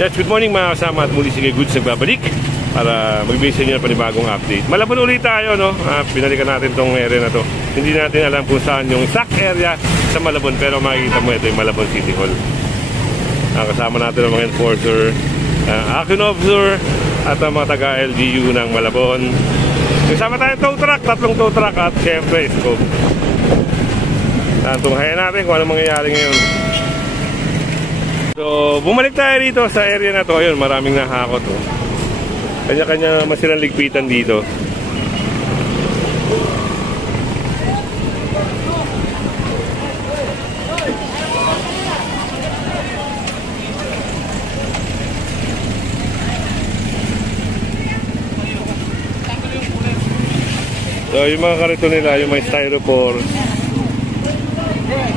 Yes, good morning mga kasama at muli si Kuya Goods nagbabalik para magbigay sa inyo ng panibagong update. Malabon ulit tayo, no? Pinalikan natin tong area na to. Hindi natin alam kung saan yung exact area sa Malabon, pero makikita mo ito yung Malabon City Hall. Kasama natin ang mga enforcer, action officer at ang mga taga-LGU ng Malabon. Kasama tayo tow truck, 3 tow truck at syempre scope. Tunghayan natin kung ano mangyayari ngayon. So, bumalik tayo dito sa area na to. Ayun, maraming nahakot. Oh. Kanya-kanya masilang ligpitan dito. So, yung mga karito nila, yung may styrofoam.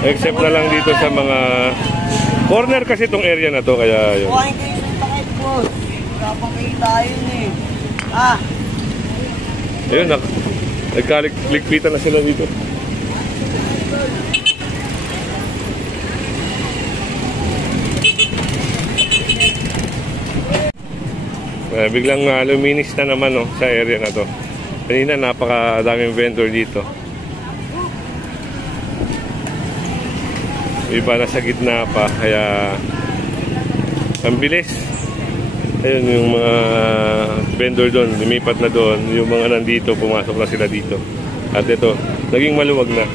Except na lang dito sa mga corner kasi itong area na to, kaya yun. Kuhain kayo sa takip, boss. Kapakita yun eh. Ayun, nagkaligpitan na sila dito. Biglang luminis na naman sa area na to. Kanina napakadaming vendor dito. Iba na sa gitna pa, kaya ang bilis. Ayun, yung mga vendor doon, lumipat na doon. Yung mga nandito, pumasok na sila dito. At ito, naging maluwag na.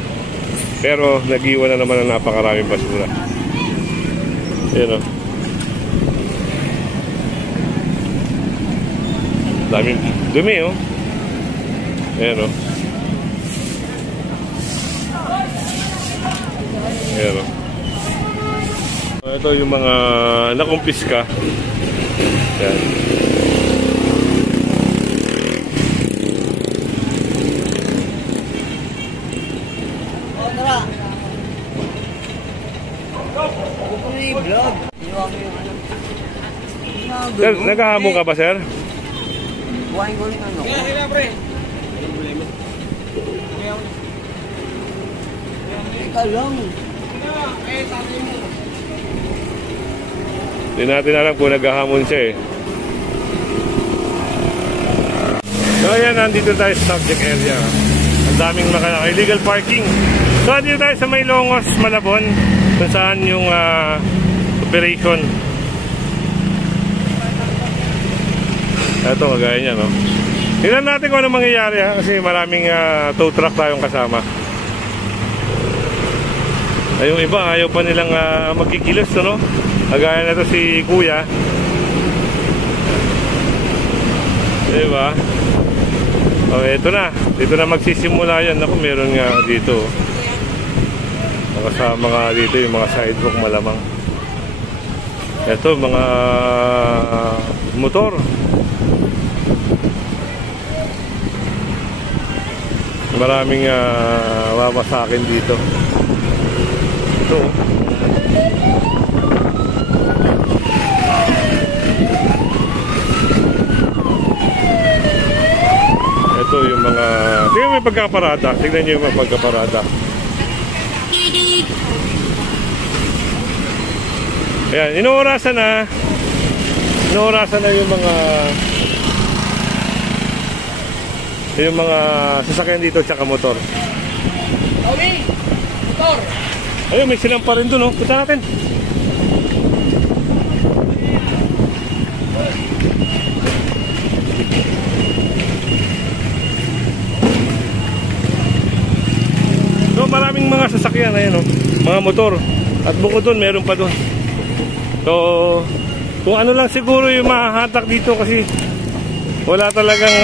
Pero nag-iwan na naman ang napakaraming basura. Ayun o. Daming dumi o. Ayun o. Ayun o. Ito yung mga nakumpiska. Yan. Sir, naghahamon ka ba, sir? Buhain ko rin ano. Ika lang. Hindi natin alam kung naghahamon siya eh. So ayan, nandito tayo sa subject area. Ang daming illegal parking. So dito tayo sa May Longos, Malabon, kung saan yung operation. Ito, kagaya niya, no? Tingnan natin kung ano mangyayari, ha? Kasi maraming tow truck tayong kasama. Ay, yung iba, ayaw pa nilang magkikilos, no? Kagaya na ito si Kuya. Diba? Okay, ito na. Dito na magsisimula yan. Ako, meron nga dito. Nakasama nga dito yung mga sidewalk malamang. Ito, mga motor. Maraming wawasakin dito. Ito. Ito yung mga... Tingnan mo yung pagkaparada. Tingnan nyo yung mga pagkaparada. Ayan, inuurasan na. Inuurasan na yung mga sasakyan dito tsaka motor. Owi! Motor! Ayun, may silang pa rin doon, no? Punta natin. So, maraming mga sasakyan na yan, no? Mga motor. At bukod doon, meron pa doon. So, kung ano lang siguro yung mahahatak dito kasi wala talagang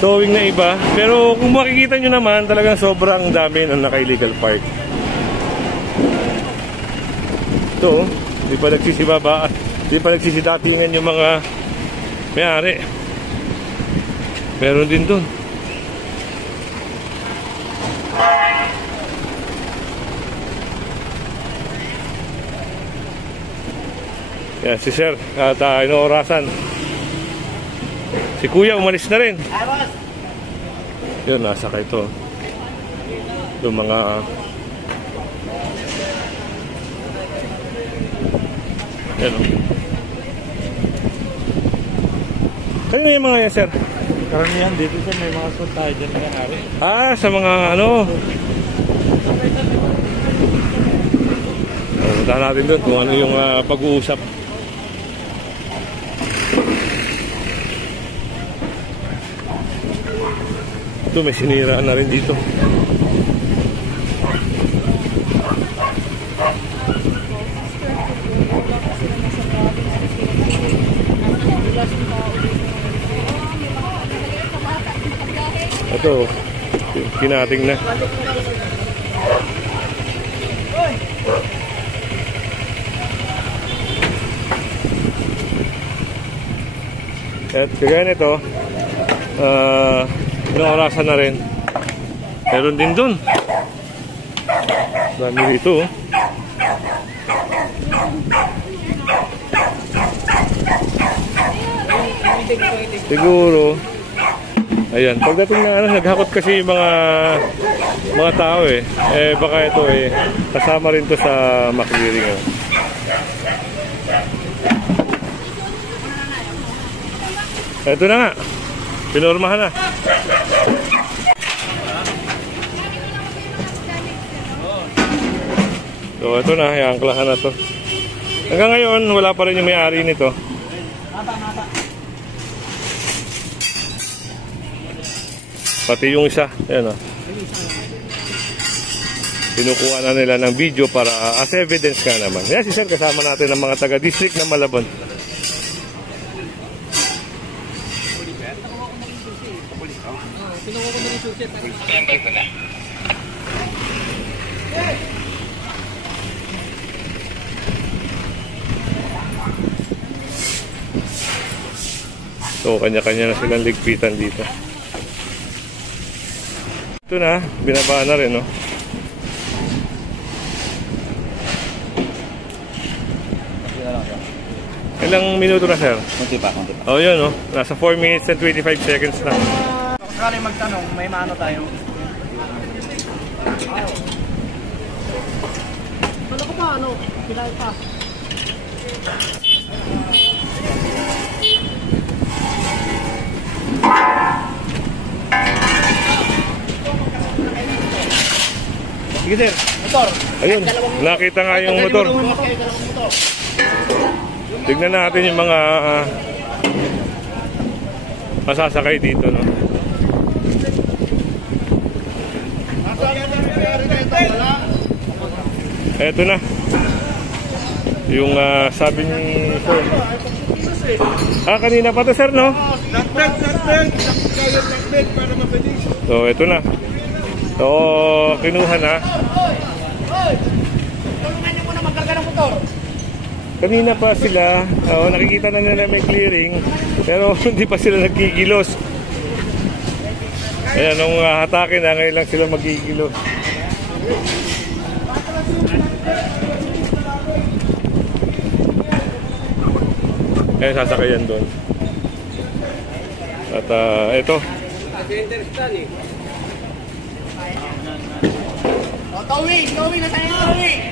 towing na iba. Pero kung makikita nyo naman, talagang sobrang dami ng naka-illegal park. Ito, di pa nagsisibaba, di pa nagsisidatingan yung mga may-ari. Meron din doon. Yan, si Sir at inoorasan. Si Kuya umalis na rin. Yun, nasa ka ito. Yung mga Yan o. Kanina yung mga yan, sir? Karamihan dito sir, may mga spot tayo dyan may hari. Ah, sa mga ano. Punta natin doon kung ano yung pag-uusap. Ito, may siniraan na rin dito. Ito, kinating na. At kagaya nito, ilang orasan na rin. Meron din dun. Dami rito. Siguro, ayan, pagdating na ano, naghakot kasi yung mga tao eh. Baka ito kasama rin to sa McClearing. Ito na nga. Pinormahan na. So, ito na. Iangklahan na to. Hanggang ngayon, wala pa rin yung may-ari nito. Pati yung isa. Ayan o. Pinukuha na nila ng video para as evidence ka naman. Yan si sir, kasama natin ng mga taga-district ng Malabon. So, kanya-kanya na silang ligpitan dito. Ito na, binabaan na rin, no? Ilang minuto na, sir? Kunti pa. Oh, yun, no? Nasa 4 minutes and 25 seconds na. Kung sakali magtanong, may maano tayo. Ano ko pa, ano? Pilay pa. Sige sir, motor. Ayun, nakita nga yung motor. Tignan natin yung mga masasakay dito, no? Eto na. Yung sabi ni sir. Kanina pa to, sir, no? So, eto na. So, kinuha na. Tulungan niyo muna magkarga ng motor. Kanina pa sila, nakikita na nila may clearing, pero hindi pa sila nagkikilos. Ayan, nung hatake na, ngayon lang sila magkikilos. Ayan, sasakayan doon. At ito. Tawing na tayo, tawing.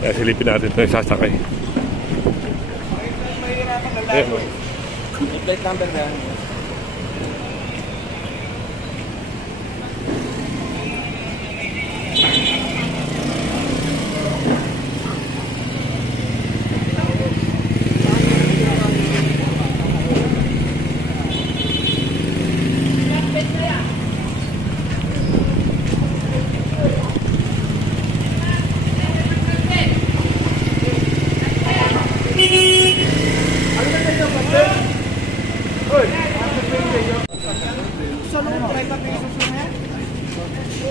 Kaya silipin natin ito yung sasakay. Ayan, Plate number na.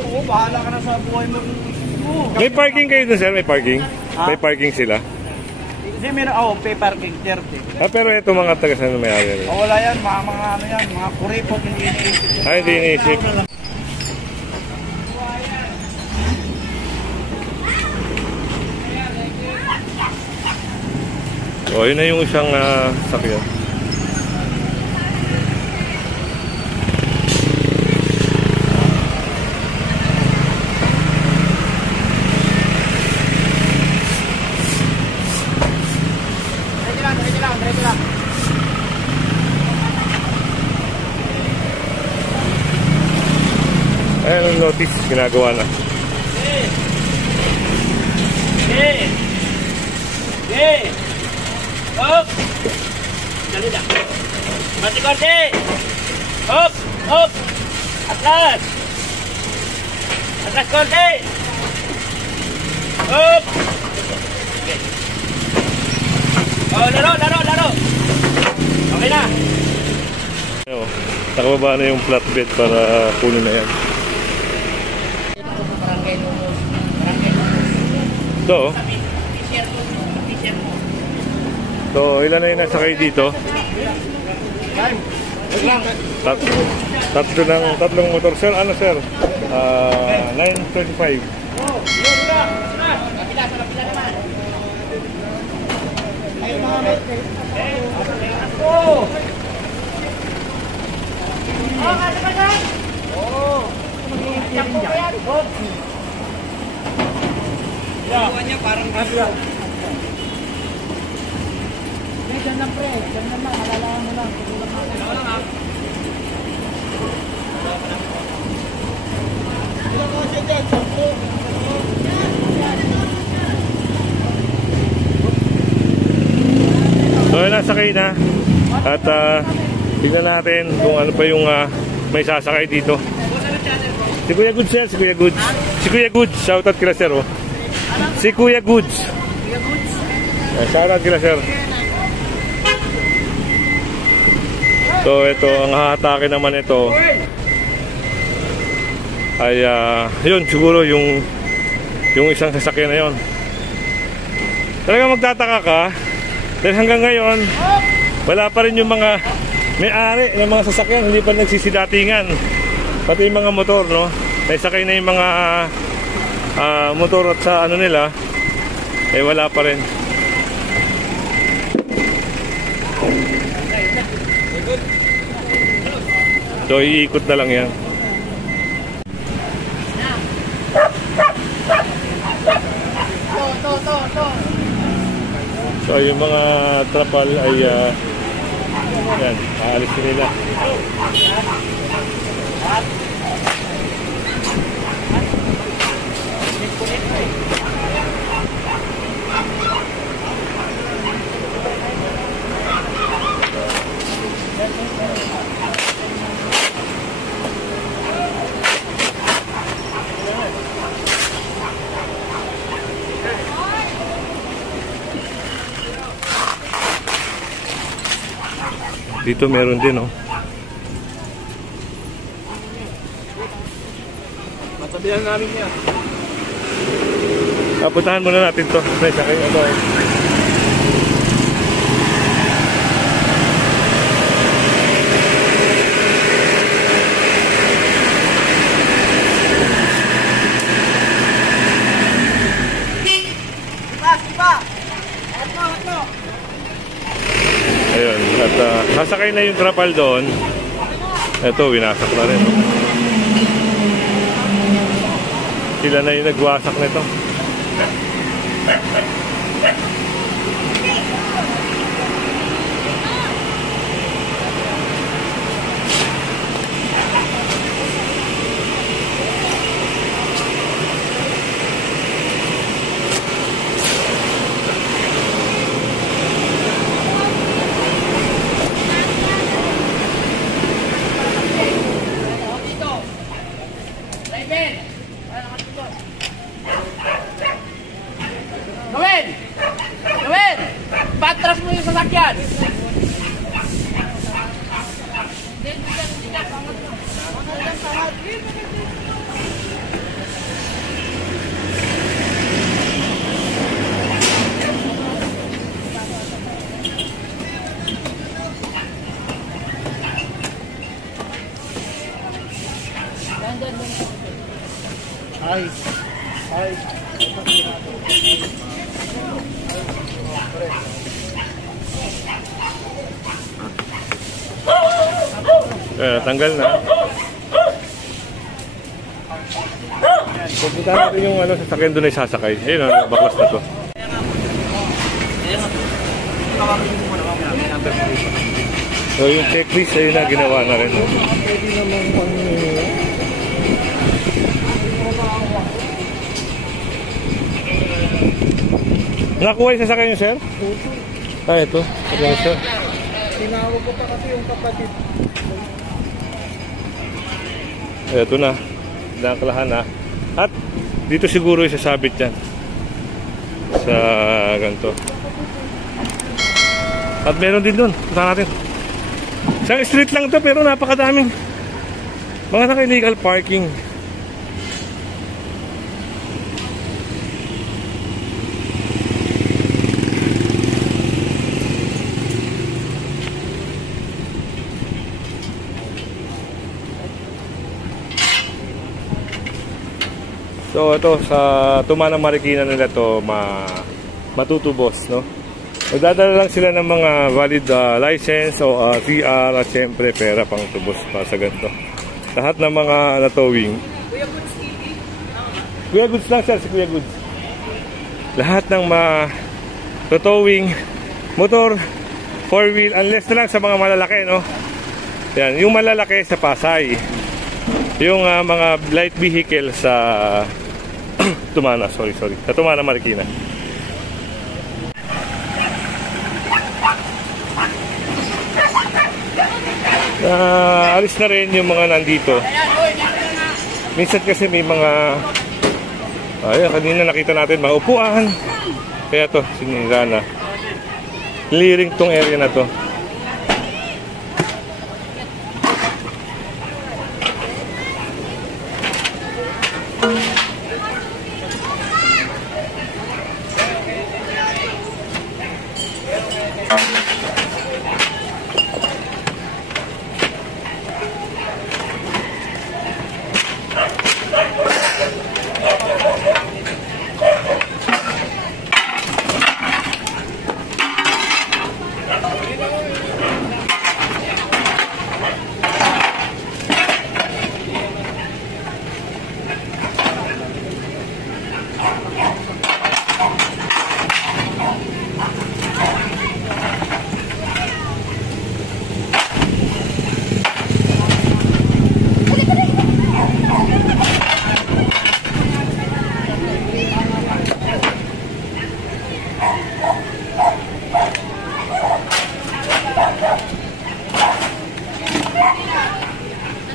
Oo, bahala ka na sa buhay mo. may parking kayo doon, sir? May parking? May parking sila? Hindi, meron, pay parking, 30. Pero ito mga taga saan may ari? Wala yan, mga ano yan, mga kuripot, hindi iniisip. Hindi iniisip. O, yun na yung isang sakyan. notice, ginagawa na. Hop! Dali na. Mati konti! Hop! Hop! Atlas! Atlas konti! Hop! Okay. Oh, laro! Okay na! Ayun, nakababa na yung flatbed para puno na yan. Ito, oh. So, ilan na yung nasakay dito? Tatlong motor. Sir, ano sir? 925. Diyan lang pre, diyan lang, malalaman mo lang. So, nasakay na. At tignan natin kung ano pa yung may sasakay dito. Si Kuya Goods yan, si Kuya Goods. Si Kuya Goods, shoutout kila sir, oh. Si Kuya Goods. Shoutout kila sir. So, ito, ang hahatake naman ito ay, yun, siguro yung isang sasakyan na yun. Talaga magtataka ka, dahil hanggang ngayon, wala pa rin yung mga may-ari ng mga sasakyan, hindi pa nagsisidatingan. Pati yung mga motor, no? Naisakay na yung mga motor at sa ano nila, eh wala pa rin. So, iikot na lang yan. So, yung mga trapal ay yan, aalis nila. Dito meron din, oh. Matabihan namin yan. Puntahan muna natin to. May sakay ito. Ayun, at sasakay na yung trapal doon. Ito, winasak na rin, no? Sila na yung nagwasak nito. Gawin! Patras mo yung sasakyan! Tanggal na. Pupunta natin yung sasakyan doon ay sasakay. Ayun, baklas na to. So yung checklist ayun na, ginawa na rin. Nakuha yung sasakyan niyo, sir? Ah, ito. Ito, sir. Tinawag ko pa kasi yung kapatid. Ito na. Nakakalahan na. At dito siguro isasabit yan. Sa ganito. At meron din doon. Punta natin. Isang street lang to pero napakadaming mga naka-illegal parking. So ito sa Tumanang Marikina nila to matutubos, no? Magdadala lang sila ng mga valid license o CR at syempre pera pang tubos pa sa ganito. Lahat ng mga natowing. Kuya Goods lang, sir, si Kuya Goods. Lahat ng matowing motor, 4-wheel, unless na lang sa mga malalaki, no? Yan, yung malalaki sa Pasay. Yung mga light vehicle sa Tumana, sorry. Sa Tumanang Marikina. Alis na rin yung mga nandito. Minsan kasi may mga kanina nakita natin mga upuan. Kaya to, sinira na. Clearing tong area na to.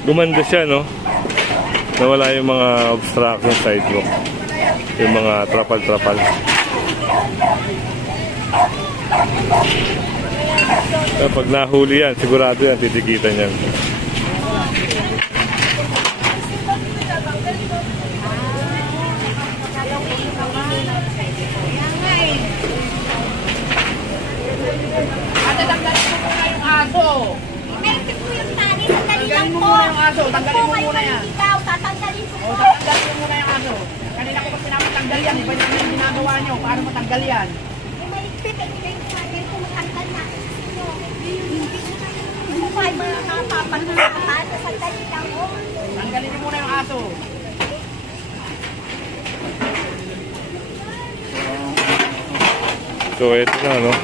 Gumanda siya, no? Nawala yung mga obstruction sidewalk. Yung mga trapal-trapal. Pag nahuli yan, sigurado yan, titikitan yan. Ate, tanggalin mo muna yung aso. Tanggalin mo muna yung aso. Tanggalin mo muna yan. Tatanggalin ko po. Tanggalin mo muna yung aso. Kanina ko pa pinapatanggal yan. Iba naman yung ginagawa nyo. Paano matanggal yan? Maligpit. Hindi ko matanggal na. Ano ba yung mga napapagpapaan? Sandali lang mo. Tanggalin mo muna yung aso. So, ito na, no?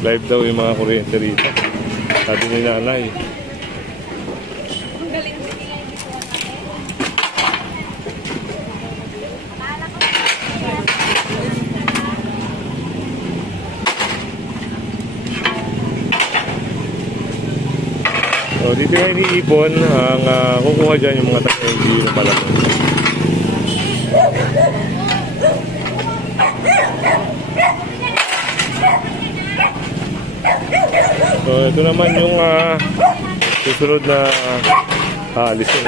Live daw yung mga kuryente rito. Sabi ni nanay. So, dito nga iniipon ang kukuha dyan yung mga taga-NGO na pala. So, ito naman yung susunod na alisin.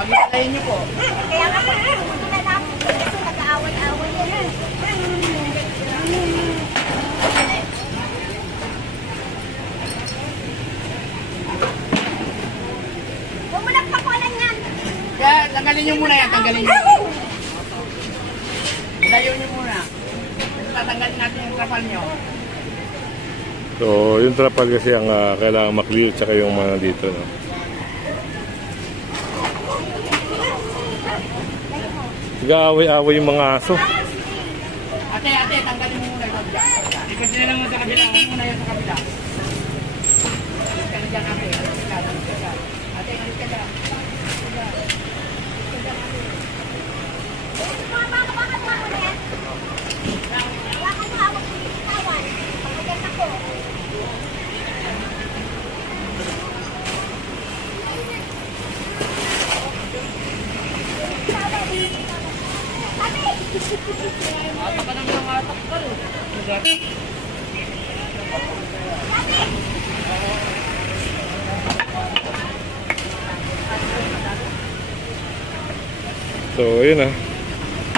Pag-isalayin niyo po. Kaya nga po, na namin kasi nag-aaway-aaway yan. Huwag mo nang pakulan yan. Kaya, tanggalin niyo muna yan, tanggalin niyo. Layo niyo muna. Tatanggalin natin yung trapal niyo. So, yung trapal kasi ang kailangan maklear tsaka yung mga dito, no? Nag-aaway-aaway yung mga aso. Ate, tanggalin mo muna yung kabila. Ikot nyo lang mo sa kabila. Huwag muna yung sa kabila. Kaya dyan, ate. Ate, alis ka dyan. Bakit mo na yan? Bakit mo hawak ng bitawan? Pagkagat ako. Atak ka ng mga atak ka. So, yun ah.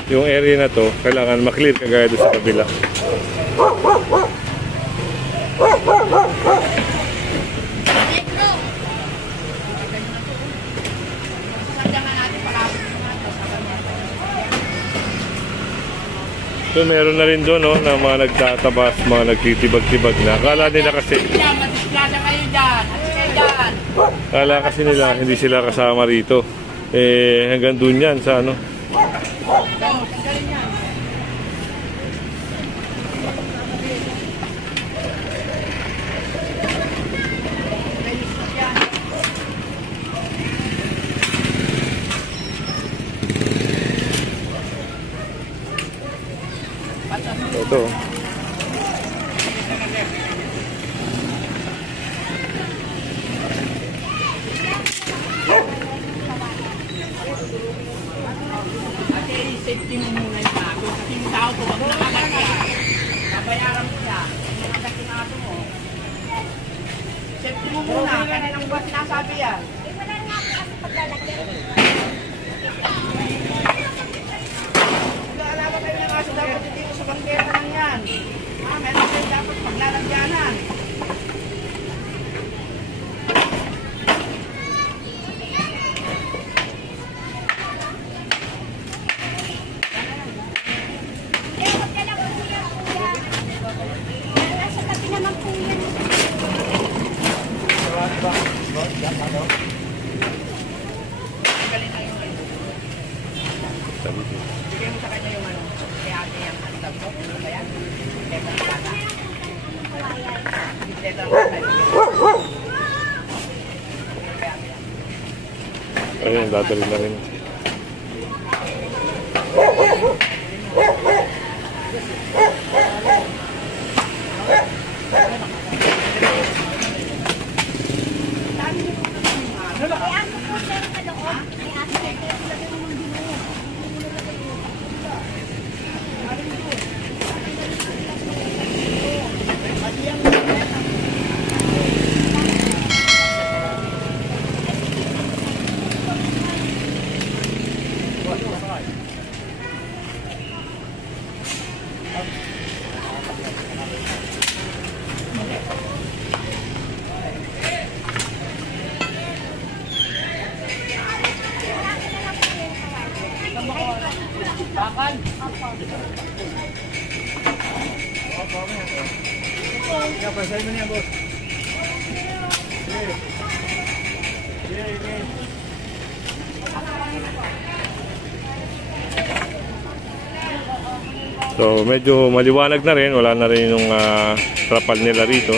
Yung area na to, kailangan maklear kagaya doon sa kabila. So, meron na rin doon, no, na mga nagtatabas, mga nagtitibag-tibag na. Akala nila kasi, Madisplasa kayo dyan. Alis kayo dyan. akala kasi nila, hindi sila kasama rito. Eh, hanggang doon yan sa ano. Tanggalin yan. Ito. Ate, safety mo muna yung aso. Kasi yung tao po, pag nakagat ka, babayaran mo siya. Pag nakagat yung aso mo. Safety mo muna. Kanilang ba sinasabi yan? Eh, wala nga ako kasi paglalagyan. Nag-aalaga kayo ng aso, dapat hindi mo sa bangketa lang yan. Meron kayo dapat paglalagyanan. Eh, huwag ka lang kuya. Nasa tabi naman po yan. Tanggalin na yung ano. Bigay mo sa kanya yung ano. Kaya ate yung antab ko. Ano ba yan? Bigay mo sa kanya. Bigay mo sa kanya. Ayun, dadalhin na rin. May aso po siya yung kaloob. May aso po siya yung lagay mo ng dinuo. Bakal. Pasahin mo niya, boss. So, medyo maliwanag na rin. Wala na rin yung trapal nila rito.